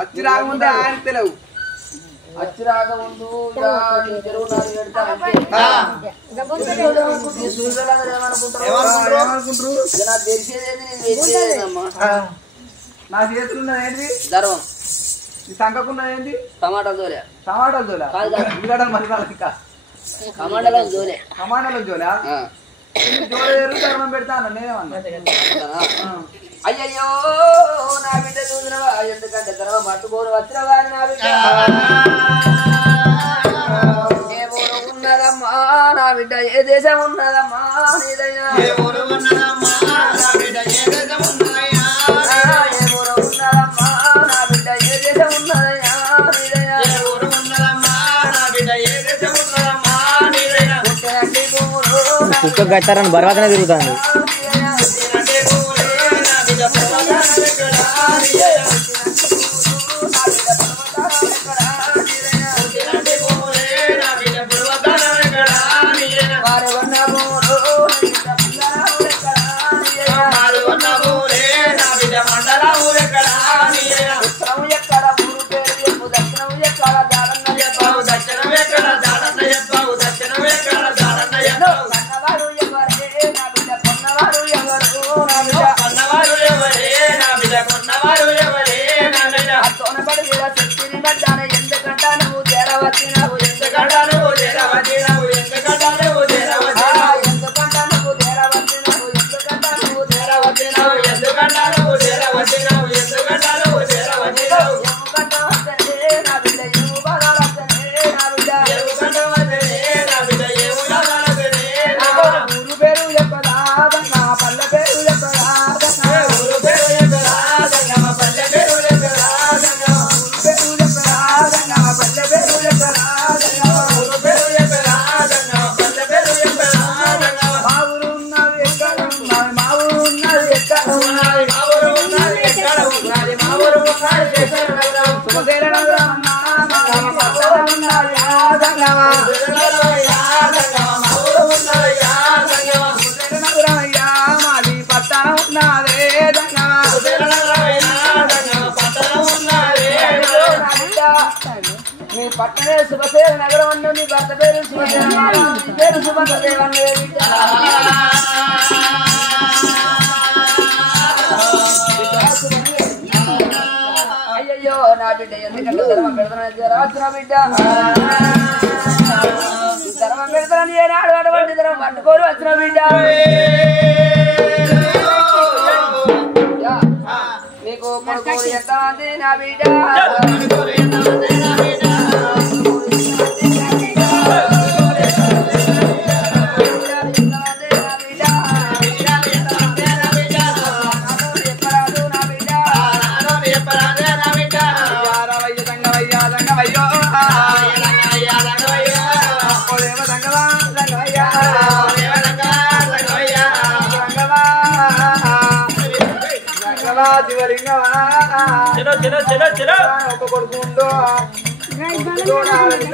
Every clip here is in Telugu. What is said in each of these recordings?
అచ్చి రాకముందే ఆయన తెలియవు అచ్చి రాకముందు చెరువు నా చేతులు ఉన్నది ధర్మం ఈ సంకకున్నది ఏంటి టమాటాలు జోలే టమాటాలు జోలా ఉల్లిగడ్డలు మసాలా ఇంకా టమాటాలు జోలే టమాటాలు జోలా జోల ధర్మం పెడతాను నేనేమన్నా అయ్యయ్యో నా బిడ్డ చూసినవా ఎందుకంటే ధర్మం పట్టుకోరు వచ్చినవా నా బిడ్డ ఏ ఊరు ఉన్నదమ్మా నా బిడ్డ ఏ దేశం ఉన్నదమ్మా నీదయ్యా ఏ ఊరు ఉన్నదమ్మా నా బిడ్డ ఏ దేశం ఉన్నదయ్యా ఏ ఊరు ఉన్నదమ్మా నా బిడ్డ ఏ దేశం ఉన్నదయ్యా నీదయ్యా ఏ ఊరు ఉన్నదమ్మా నా బిడ్డ ఏ దేశం ఉన్నదమ్మా నీదయ్యా కుక్క గట్టారని బర్వాదనే తిరుగుతాను మీ పట్టణే శుభసేన నగరం అన్న మీ భర్త పేరు శుభసేన పేరు శుభదేవ అయ్యయ్యో నా బిడ్డ ఎందుకంటే ధర్మం పెడతాను రాజు నా బిడ్డ ధర్మం పెడతానని ఏనాడు అటువంటి ధర్మం పట్టుకోరు వచ్చిన బిడ్డ మీకు కొడుకు ఎంతమంది నా బిడ్డ ఒక కొడుకు ఉందో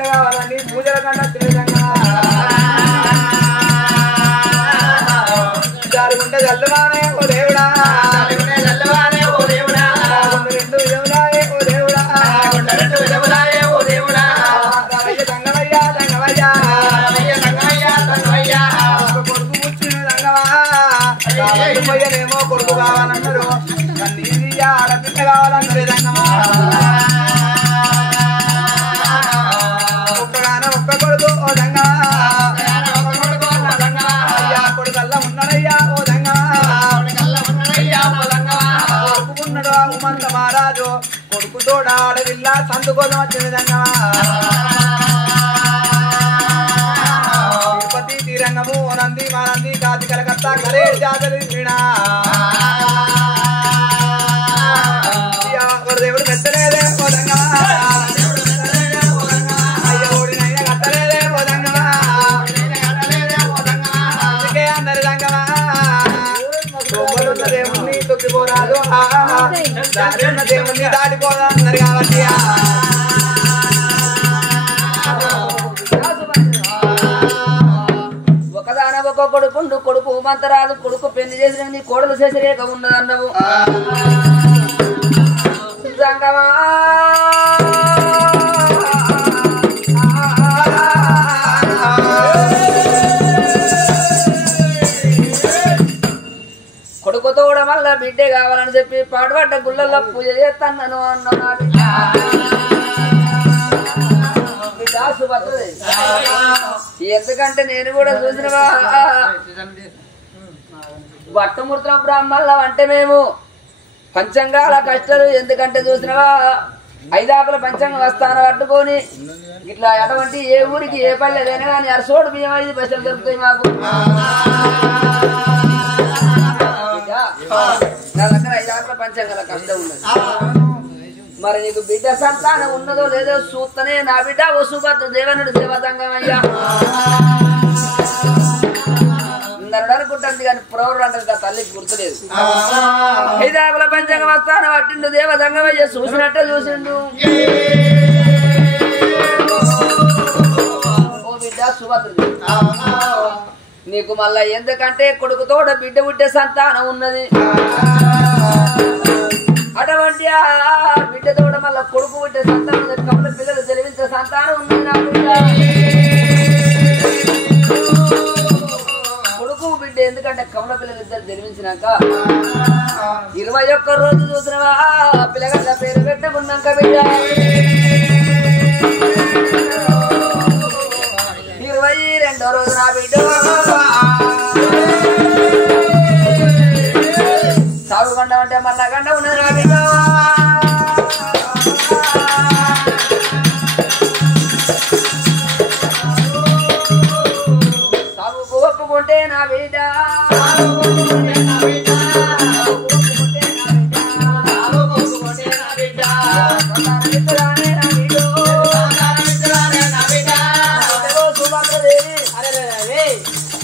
కావాలని పూజల కన్నా తిరగంగా జారుకుంటే జల్లువానే ఓ దేవుడా రెండు విధములాయే ఓ దేవుడా దంగవయ్యా దంగవయ్యా ఒక కొడుకు పుట్టిన దంగవా పోయనేమో కొడుకు కావాలన్నారు ఆడపిల్ల కావాలన్నది దంగమా ఒక్కగానో ఒక్క కొడుకు ఓ దంగమా అయ్యా కొడుకల్లా ఉన్నాడయ్యా ఓ దంగమా కొడుకున్నాడు ఉమంత మహారాజు కొడుకు తోడ ఆడవిల్ల సందు కోసం వచ్చింది దంగమా తిరుపతి శ్రీరంగము నంది మానంది కాది కలకత్తా కలే జాతరి శ్రీనా దేవుడు మెత్తలేదే పోదంగా అయ్య ఓడినైనా కట్టలేదే పోదంగా అందుకే అందరి దంగమా దేవుణ్ణి తొక్కిపోరాదు దేవుణ్ణి దాటిపోదా అందరు కాబట్టి ఒకదాన ఒక కొడుకుండు కొడుకు మంతరాలు కొడుకు పెళ్లి చేసిన కోడలు చేసరేక ఉన్నదన్నవు బిడ్డే కావాలని చెప్పి పాడుపడ్డ గుళ్ళల్లో పూజ చేస్తాను అన్న నా బిడ్డ సుభద్రదేవి. ఎందుకంటే నేను కూడా చూసినవా భట్టమూర్తుల బ్రాహ్మణులం అంటే మేము పంచంగాల కష్టాలు. ఎందుకంటే చూసినవా 5 ఆకుల పంచంగం వస్తాను పట్టుకొని ఇట్లా అటువంటి ఏ ఊరికి ఏ పల్లె లేనా కానీ అరసోడు బియ్యం 5 పైసలు దొరుకుతాయి మాకు. నా దగ్గర 5 ఆకుల పంచంగాల కష్టం ఉన్నది. మరి నీకు బిడ్డ సంతానం ఉన్నదో లేదో చూస్తనే నా బిడ్డ ఓ సుభద్ర దేవనుడు దేవతంగమయ్యా నరుడు అనుకుంటుంది కానీ ప్రౌరుడు అంటే తల్లికి గుర్తులేదు. 5 ఆకుల పంచంగం వస్తాను పట్టిండు దేవతంగమయ్య చూసినట్టే చూసిండు. ఓ బిడ్డ సుభద్ర నీకు మళ్ళా ఎందుకంటే కొడుకుతోడ బిడ్డ పుట్టే సంతానం ఉన్నది. అటువంటి ఆ బిడ్డతోడ మళ్ళా కొడుకు పుట్టే సంతానం కమల పిల్లలు జన్మించే సంతానం ఉన్నది. నా బిడ్డ కొడుకు బిడ్డ ఎందుకంటే కమల పిల్లలు ఇద్దరు జన్మించినాక 21 రోజు చూసినవా పిల్లగడ్డ పేరు పెట్టుకున్నాక బిడ్డ 22వ రోజు నా బిడ్డ సాగు గండ అంటే మళ్ళా గండ ఉన్నది నా బిడ్డ. సాగుకు ఒప్పుకుంటే నా బిడ్డ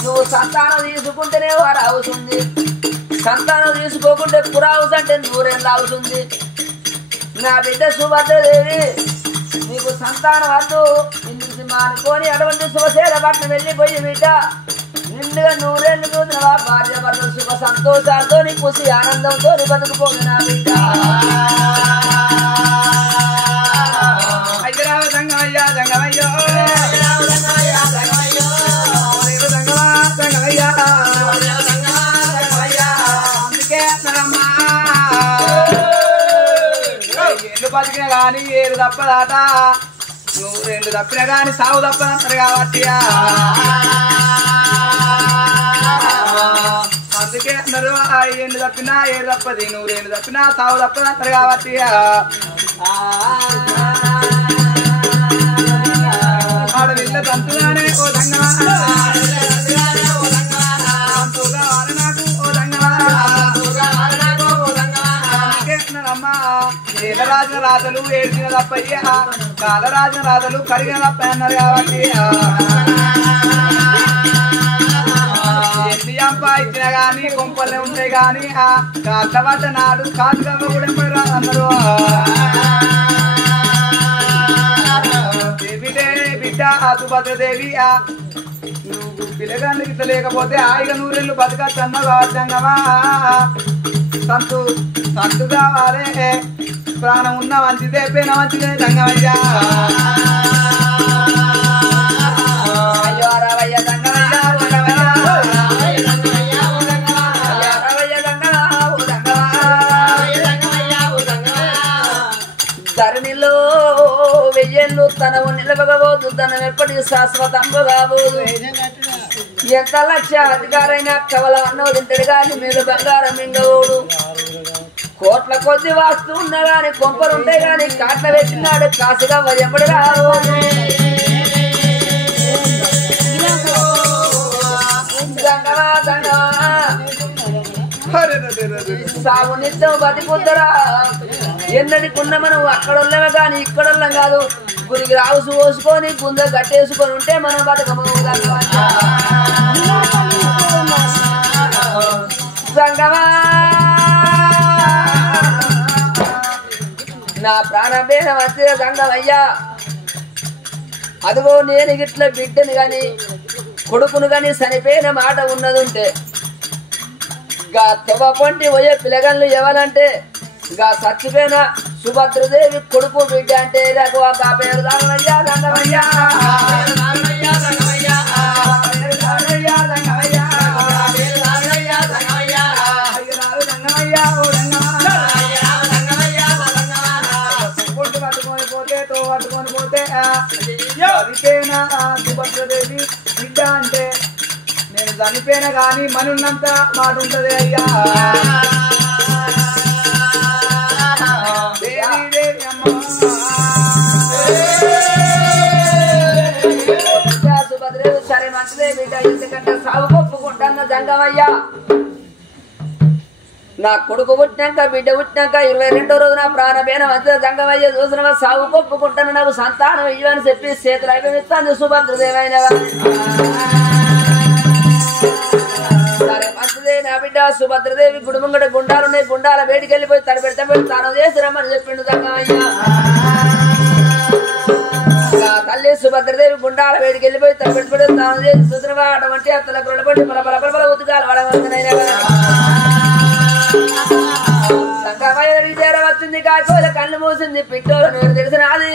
నువ్వు సంతానం తీసుకుంటేనే వారు అవుతుంది, సంతానం తీసుకోకుంటే పురావుస్ అంటే 100 ఏళ్ళు అవుతుంది. నా బిడ్డ సుభద్రదేవి నీకు సంతానం వద్దు ఇంటికి మానుకొని అటువంటి శుభశీల పట్నం వెళ్ళిపోయి బిడ్డ నిండుగా 100 ఏళ్ళు చూసినవా భార్య భర్తలు సుఖ సంతోషాలతో నీ ఖుషి ఆనందంతో బతుకుపోదు నా బిడ్డ. అయ్యరావ సంగమయ్యా సంగమయ్యో ఎన్ను బతికిన గాని 7 తప్పదాట, 100 తప్పిన గాని సాగు తప్పదంటారు కాబట్టి అందుకే అన్నారు 5 తప్పినా 7 తప్పది, 100 తప్పినా సాగు తప్పదంటారు కాబట్టి ఆడ వెళ్ళ తంతుగానే ఓ దంగమా రాజు రాజులు ఏడ్చిన తప్పయ్యా కాలరాజు రాజులు కరిగిన తప్ప అన్నారు కాబట్టి ఎన్ని సంపాదించిన గాని కొంపలే ఉంటాయి గాని కాళ్ళబడ్డ నాడు కాదుగమ్మ కూడా రాదన్నారు. బిడ్డ సుభద్రదేవి నువ్వు పిల్లగాన్ని గిట్ల లేకపోతే హాయిగా 100 ఏళ్ళు బతకచ్చు అన్నావు రాజ్యాంగమా. సంతు కావాలి ప్రాణం ఉన్న మంచిదే పేన మంచిదే సంగమయ్యా. అయ్యో రవయ్య సంగమయ్య ధరణిలో 1000 ఏళ్ళు తనవు నిలవకపోదు, ధనం ఎప్పటికీ శాశ్వతంగా కాబోదు. ఎంత లక్ష అధికారైనా కవల అన్నవు తింటాడు కానీ మీరు బంగారం మింగవుడు. కోట్ల కొద్ది వాస్తు ఉన్నా గాని కొంపలుంటాయి గాని కాట్ల పెట్టినాడు కాసుగా ఎప్పుడు రావు. సాగు నిత్యం బతికుద్దరా ఎన్నడికున్న మనం అక్కడోళ్ళమే కానీ ఇక్కడోళ్ళం కాదు. గురికి రావుసు పోసుకొని గుంద కట్టేసుకొని ఉంటే మనం బతకమవుదా సంగమా. నా ప్రాణం పేద మంచిగా సంగమయ్యా. అదిగో నేను గిట్ల బిడ్డను గాని కొడుకును గాని చనిపోయిన మాట ఉన్నదుంటే గా తొగ పొంటి పోయే పిల్లగాళ్ళు ఎవరంటే గా చచ్చిపోయిన సుభద్రదేవి కొడుకు బిడ్డ అంటే గా పేరు దానయ్యా దండమయ్యా. ఓ చనిపోయినా సుభద్రదేవి బిడ్డ అంటే నేను చనిపోయినా కానీ మనున్నంత మాట ఉంటది అయ్యా. దేవి దేవి అమ్మ సుభద్రేవి సరే మంచిదే బిడ్డ, ఎందుకంటే సాగు ఒప్పుకుంటాన్న జంగమయ్యా. నా కొడుకు పుట్టినాక బిడ్డ పుట్టినాక 22వ రోజున ప్రాణభేనం అంతే జంగమయ్య చూసిన సాగు ఒప్పుకుంటాను, నాకు సంతానం ఇవ్వని చెప్పి చేతులు అయిపోయిస్తాను సుభద్రదేవైన. సరే మంచిదే నా బిడ్డ సుభద్రదేవి గుడిముంగడ గుండాలున్నాయి, గుండాల వేడికి వెళ్ళిపోయి తడి పెడితే తాను చేసి రమ్మని చెప్పిండు జంగమయ్య. తల్లి సుభద్రదేవి గుండాల వేడికి వెళ్ళిపోయి తడి పెట్టి తాను చేసి సుధరవా అటువంటి అత్తల కొలబడి పల ఉతుకాలు వడవస్తున్నాయి. సంగమయ్య వచ్చింది కాకోల కళ్ళు మూసింది పిట్టోలు నోరు తెలిసినది.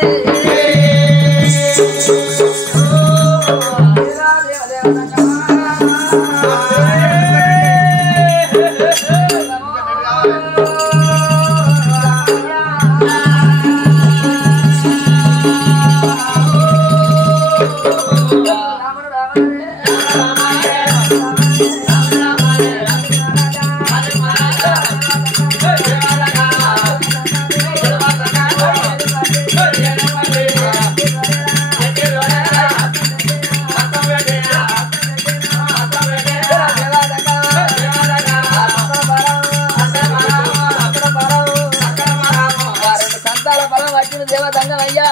దేవతంగమయ్యా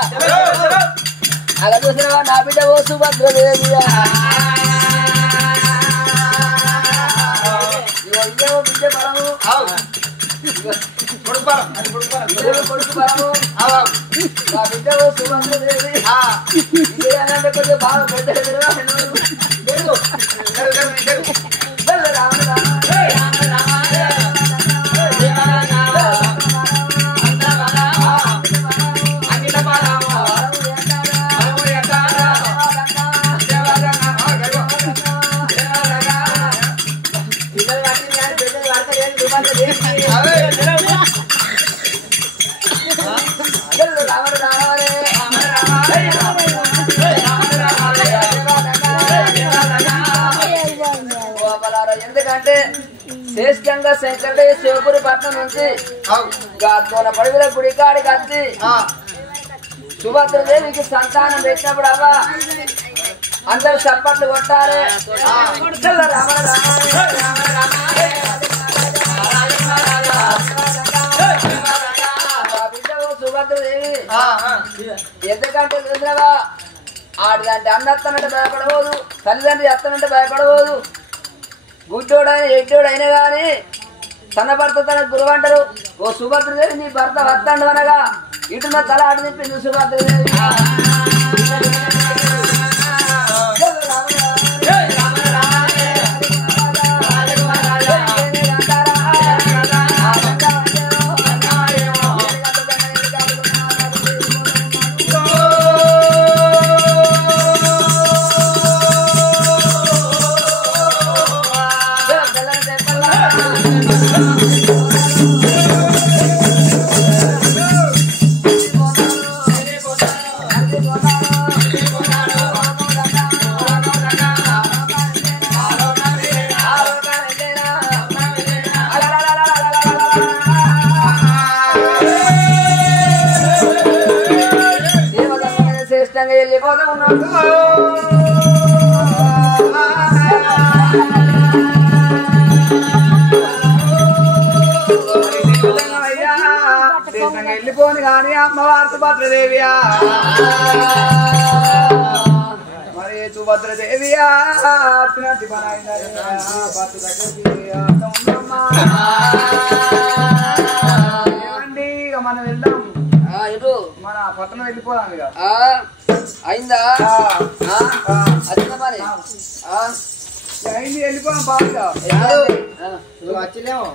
అలా చూసినవా నా బిడ్డ ఓ సుభద్రదేవి. బిడ్డ బలము కొడుకు బలము నా బిడ్డ ఓ సుభద్రదేవి. ఇదేనంటే కొంచెం బాగా పెద్ద ఎందుకంటే శ్రేష్టంగా శంకరయ్య శివపురి పట్నం నుంచి పడివిల గుడికాడికి వచ్చి సుభద్రదేవికి సంతానం పెట్టినప్పుడు అవ్వ అందరూ చప్పట్లు కొట్టాలి. సుభద్రదేవి ఎందుకంటే చూసినవా ఆడిదంటే అన్నత్తనంటే భయపడబోదు, తల్లిదండ్రి అత్తనంటే భయపడబోదు. గుడ్డోడైనా ఎడ్డోడైనా గాని తన భర్త తన గురువు అంటారు. ఓ సుభద్రదేవి నీ భర్త వస్తాడు అనగా ఇటున్న తల అటు తిప్పింది సుభద్రదేవి. శ్రేష్టంగా వెళ్ళిపోతా ఉన్నాడు. వెళ్ళిపోని కానీ అమ్మవారు సుభద్రదేవియా, మరి సుభద్రదేవియా అచ్చినట్టు ఏమండి ఇక మనం వెళ్దాం, మన పట్టణం వెళ్ళిపోదాం. ఇక అయిందా మరి అయింది వెళ్ళిపోదాం. బాగా వచ్చిలేమో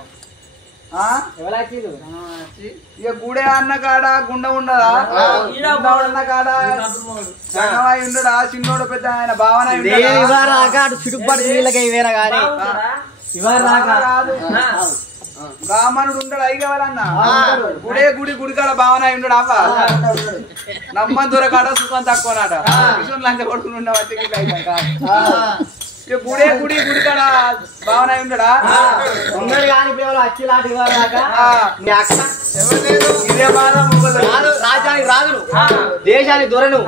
ఇక గుడే అన్న కాడ గుండ ఉండదా, ఉన్న కాడ సంగమాయి ఉండడా, చిన్నోడు పెద్ద ఆయన భావన చుట్టుపక్కల వీళ్ళకి ఇవేనా కానీ ఇవాళ కాదు. బ్రాహ్మణుడు ఉండడు అయి కావాలన్నా గుడే గుడికాడ భావన అయి ఉండడు అవ్వ నమ్మ దొరకాడ సుఖం తక్కువనాట లంచ కొడుకుని ఉన్న గుడికాడ భావన అయి ఉండడా ఉన్నాడు కానీ అచ్చిలాంటి ఇదే బాధ రాజ్యానికి రాజును దేశానికి దొరను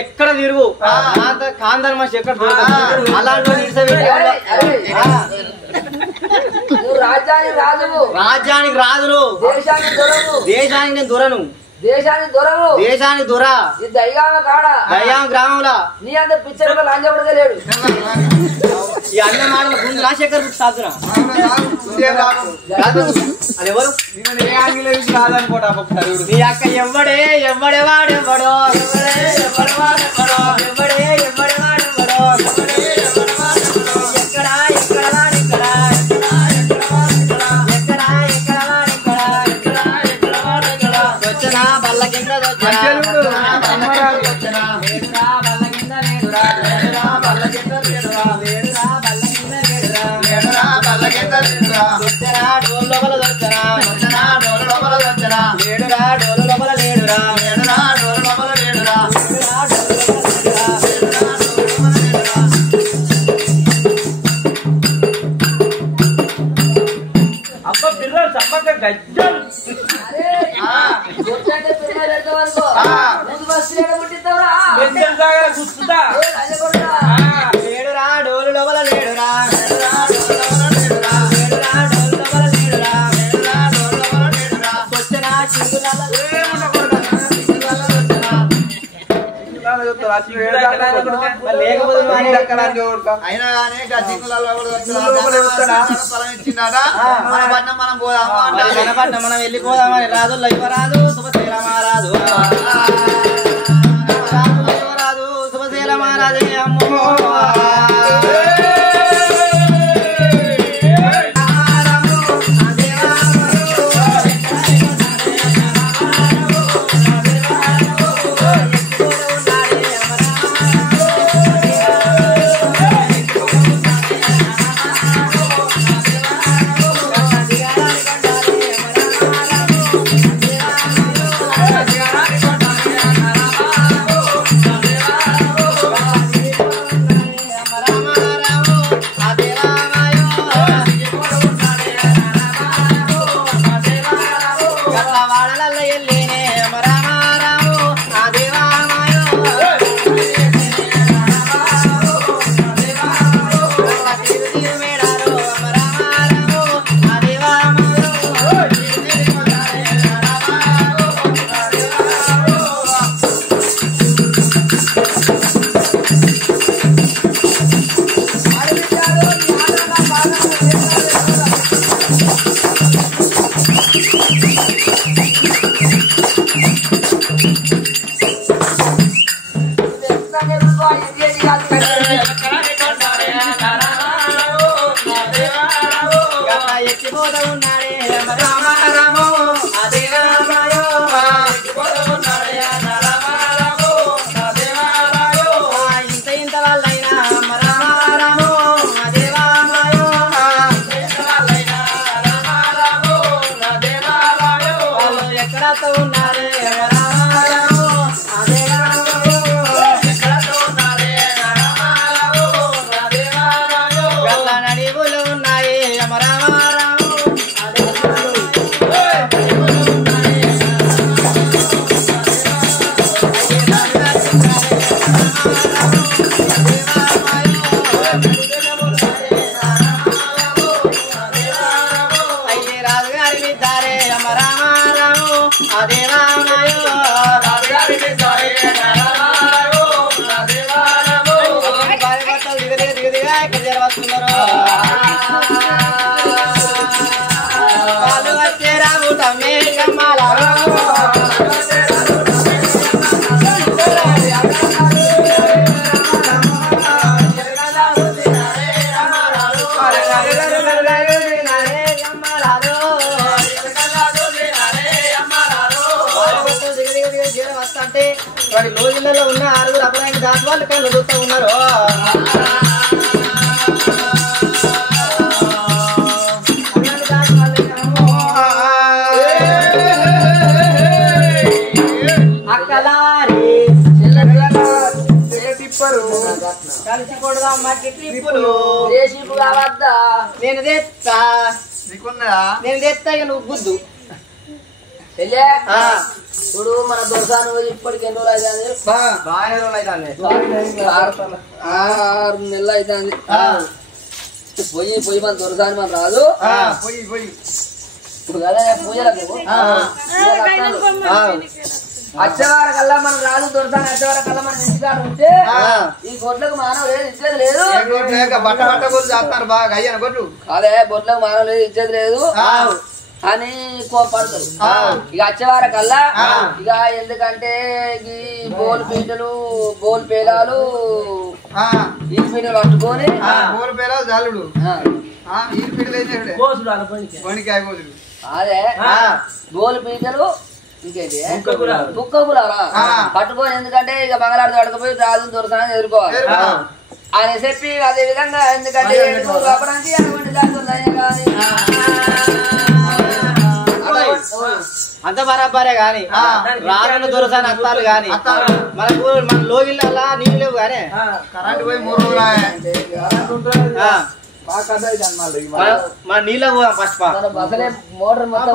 ఎక్కడ తిరుగు కాందర్ మనిషి ఎక్కడ దొరకదు అలాంటి రాజ్యానికి రాజును దేశానికి నేను దొరను దేశానికి దొర దయ్యామ గ్రామంలో నీ అంత పిచ్చర్ లంచబడగా లేడు ఈ అన్న మాటల ముందు రాజశేఖర్ బుక్ సాధురా అది ఎవరు రాదనుకోటా నీ అక్క ఎవడెవాడెవడో మనం వెళ్ళిపోదామని రాదు లైవరాదు శుభశీలమారాదు శుభశీలమారాదే అమ్మో రోజులలో ఉన్న ఆరుగురు అబ్బాయిని దాని వాళ్ళు కళ్ళు చూస్తూ ఉన్నారు. దాని వాళ్ళు అక్కలారి తిప్పరు కలిసి కొడదాం మాకి ట్రిప్పులు రేషిపు కావద్దా నేను తెస్తా నీకున్నదా నేను తెస్తా ఇక నువ్వు గుద్దు పెళ్ళే ఇప్పుడు మన దొరసాను ఇప్పటికి ఎన్ని రోజులు అవుతుంది బాగా అవుతుంది 6 నెలలు అవుతుంది పోయి మన దొరసాని మన రాదు పోయి ఇప్పుడు కదా పూజలకు వచ్చేవారి కల్లా మనం రాదు దొరసాని వచ్చేవారి కల్లా మనం ఇంటికాడ ఉంటే ఈ గొడ్లకు మానవ లేదు ఇచ్చేది లేదు బట్ట గురించి చేస్తారు బాగా అయ్యాను గొడ్లు అదే బొట్లకు మానవ లేదు ఇచ్చేది లేదు అని కోపడతారు ఇక వచ్చేవారి కల్లా ఇక ఎందుకంటే ఈ బోల్ పీటలు బోల్ పేలాలు ఈ పీటలు పట్టుకొని బోల్ పేలాలు జాలుడు ఈ పీటలు బొనికాయ కోదులు అదే బోల్ పీటలు ఇంకేంటి కుక్క కులాలా పట్టుకొని ఎందుకంటే ఇక బంగాళాడు పడకపోయి రాజు దొరసాన్ని ఎదుర్కోవాలి అని చెప్పి అదే విధంగా ఎందుకంటే అటువంటి కానీ అంత బరాబరే గాని రాజులు దొరసాని అత్తాలు గాని మనకు మన లోగిళ్ళ నీళ్ళు లేవు గానీ కరెంట్ పోయి 3 రోజులు మన నీళ్ళ పోదాం ఫస్ట్ అసలే మోటార్ మొత్తం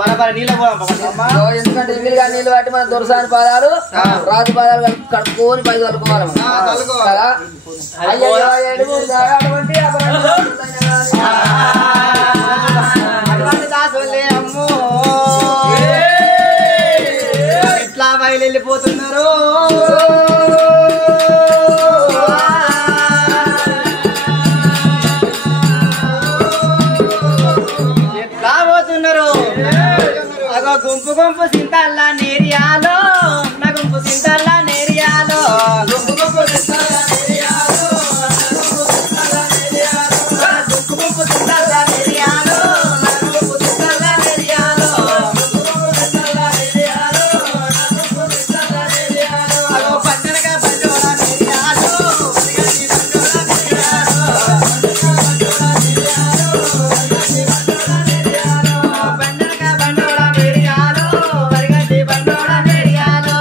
బరాబర నీళ్ళ పోదాం ఎందుకంటే ఇల్లుగా నీళ్ళు పట్టి మన దొరసాని పాదాలు రాజు పాదాలు కడుక్కొని పై కలుపుకోవాలి అటువంటి దాసులే అమ్మో ఎట్లా బయలు వెళ్ళిపోతున్నారు ఎట్లా పోతున్నారు అగో గుంపు గుంపు సింతల్లా నేరియాలో నా గుంపు సింతల్లా నేరియాలో గుంపు గుంపు సింతల్లా నేరియాలో గుంపు గుంపు సింతల్లా నేరియాలో నా గుంపు సింతల్లా నేరియాలో అగో పండనగా పండోలా నేరియాలో పండనగా పండోలా నేరియాలో వరిగడ్డి పండోలా నేరియాలో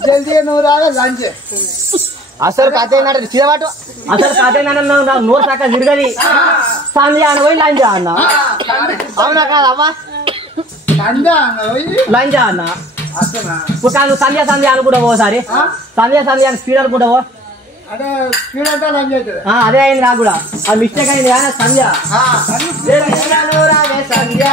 జల్దీగా నువ్వు రాగా లంచ్. అసలు కథ ఏంటంటే చిరవాటు అసలు కథ ఏంటంటే నోరు చక్క తిరగది సంధ్య అని పోయి లంచ్ అన్న. అవునా కాదమ్మా లంచ్ అన్న కాదు సంధ్య సంధ్య అనుకుంటా ఓసారి సంధ్య సంధ్య అని స్పీడ్ అనుకుంటావో అంటే స్పీడ్ అంటే లంచ్ అవుతుంది. అదే అయింది నాకు కూడా అది మిస్టేక్ అయింది కానీ సంధ్య సంధ్య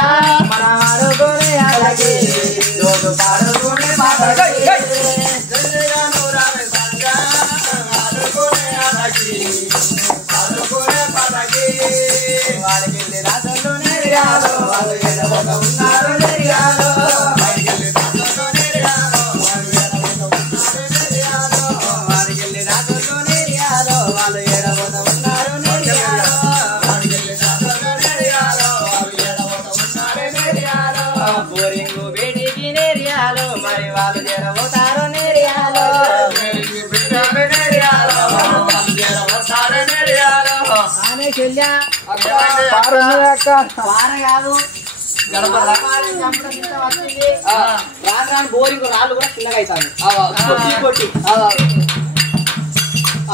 బోరింగు వేడికి నేరియాలో మరి వాళ్ళు జరబోతారు నేరియాలో ఆమె చెల్లా పార కాదు రాను బోరింగ్ రాళ్ళు కూడా చిన్నగా అవుతాయి.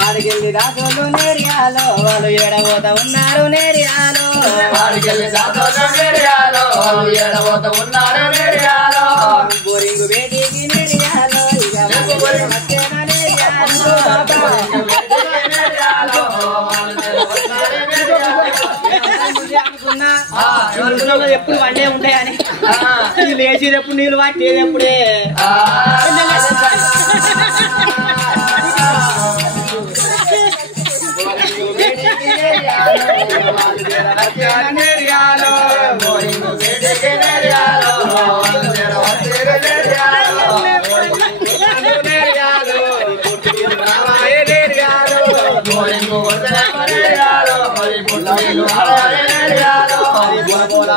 ఆడికెళ్ళి రాజోళ్ళు నేరియాలో వాళ్ళు ఏడబోత ఉన్నారు నేరియాలో బోరింగు వేటికి నేరియాలో ఇక ఎప్పుడు వండే ఉంటాయని లేచేది ఎప్పుడు నీళ్ళు పట్టేది ఎప్పుడే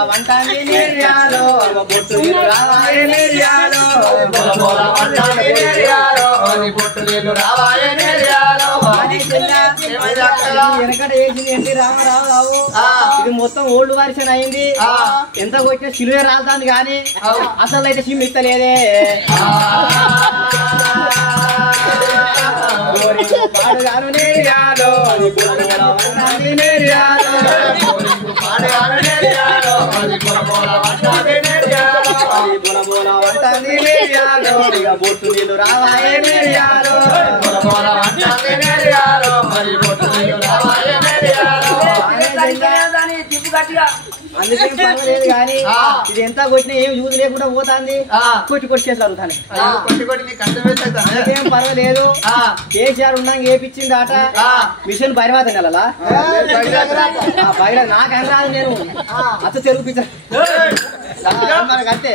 వంటాన్ని నేర్యాలో బొట్టు రావాయే నేర్యాలో వెనకట వేసింది ఏంటి రామరావు ఇది మొత్తం ఓల్డ్ వర్షన్ అయింది. ఎంత కొట్టినా సిలువే రాలుతుంది కానీ అసలు అయితే సిమ్ ఇస్తలేదే. పాడుగాను నేర్యాలో బొట్టు నీళ్ళు రావాయే నేర్యాలో అందుకే పర్వాలేదు కానీ ఇది ఎంత కొట్టినా ఏమి యూజ్ లేకుండా పోతాంది. కొట్టి కొట్టి చేసి జరుగుతాను అందుకేం పర్వాలేదు. కేసీఆర్ ఉన్నాక ఏపిచ్చింది ఆట మిషన్ పరిమాత నెలలా బయట నాకని రాదు నేను అత్త చెరుపుపించాను అంతే.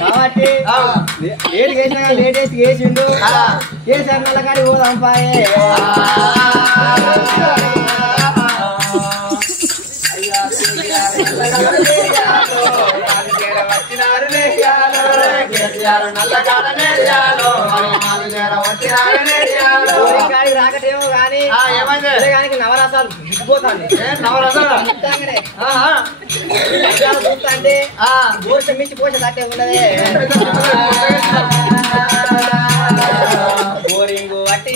కాబట్టి లేట్ వేసినా లేటెస్ట్ వేసిండు కేసీఆర్ నెల కాడి పోదాం పాయే. రాకటేమో కానీ నవరసాలు గిట్టుపోతాను చూస్తా అంటే పోష మించి పోష తట్టే ఉన్నదే. బోరింగు అట్టి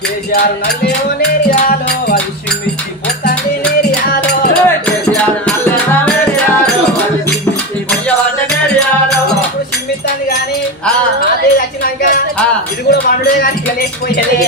కేసీఆర్ నల్లేమో నేరియాలో అది సిమ్మిచ్చి పోతాంది నేరియాలో సిమ్మిస్తాంది కానీ అదే వచ్చినాక ఇది కూడా పండుడే కానీ గెలేసిపోయేది.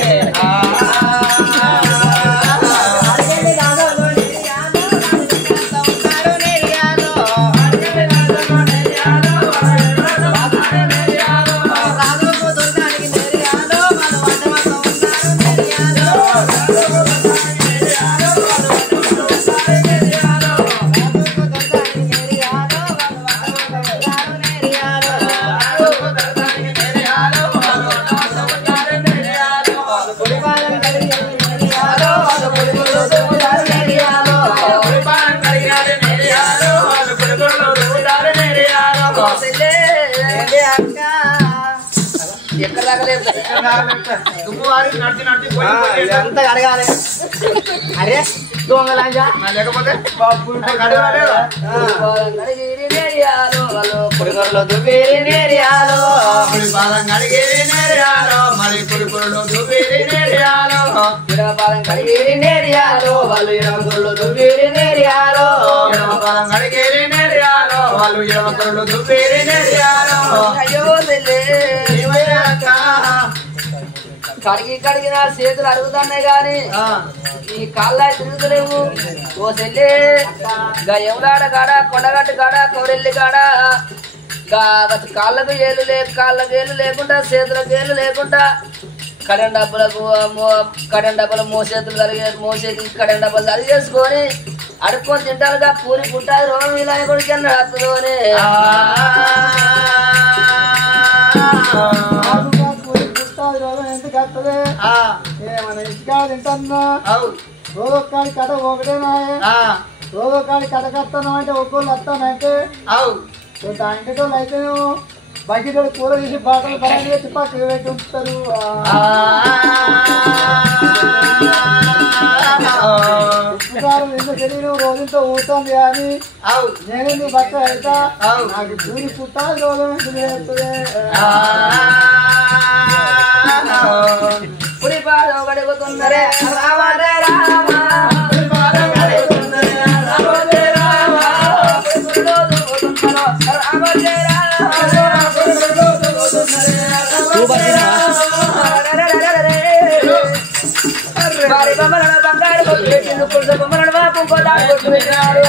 అంతా అడగాలి. అరే దొంగలాంజా లేకపోతే పుడిగొరలో దుబ్బేరి నేరియాలో పాదం కడిగేరి నేర్యాలో మరి పురుగులో దుబ్బేరి నేర్యాలో పాదం కడిగేరి నేరియాలో వాళ్ళు ఇరవై దుబ్బేరి నేరియాలో పాదం కడిగేరి నేర్యాలో వాళ్ళు ఇరవై దుబ్బేరి నేర్యాలో అయ్యో కడిగి నా చేతులు అరుగుతున్నాయి గాని ఈ కాళ్ళ తిరుగుతలేవు ఓ చెల్లి ఎవలాడ కాడ కొండగట్టు కాడ కోరెల్లి కాడ కాళ్ళకు ఏళ్ళు లేకుండా చేతులకు ఏళ్ళు లేకుండా కరెంట్ డబ్బులు మోసేతులు కరెంట్ డబ్బులు సరి చేసుకొని అడుక్కొని తింటారుగా పూరి పుట్టాది రోగం ఇలా కొడుకు అన్నాడు అత్తలోనే ఎందుకు వస్తుంది మన ఇంటికాడ తింటున్నా రోజొక్కడి కథ ఒకటేనాయే రోజొక్కడి కథ కత్తాను అంటే ఒక్కోళ్ళు వస్తానంటే ఇంటిటోళ్ళు అయితే బకెట్ కూర తీసి బాటలు బయట పెట్టి పక్కకు పెట్టి ఉంచుతారు ఎందుకు తెలియదు రోజులతో ఊరుతుంది కానీ నేను బట్ట అయితే నాకు దూరి పుట్టాలి రోజు ఎందుకు చేస్తుంది పురి పాదం గడుగుతుందరే రామరే రామ బంగారు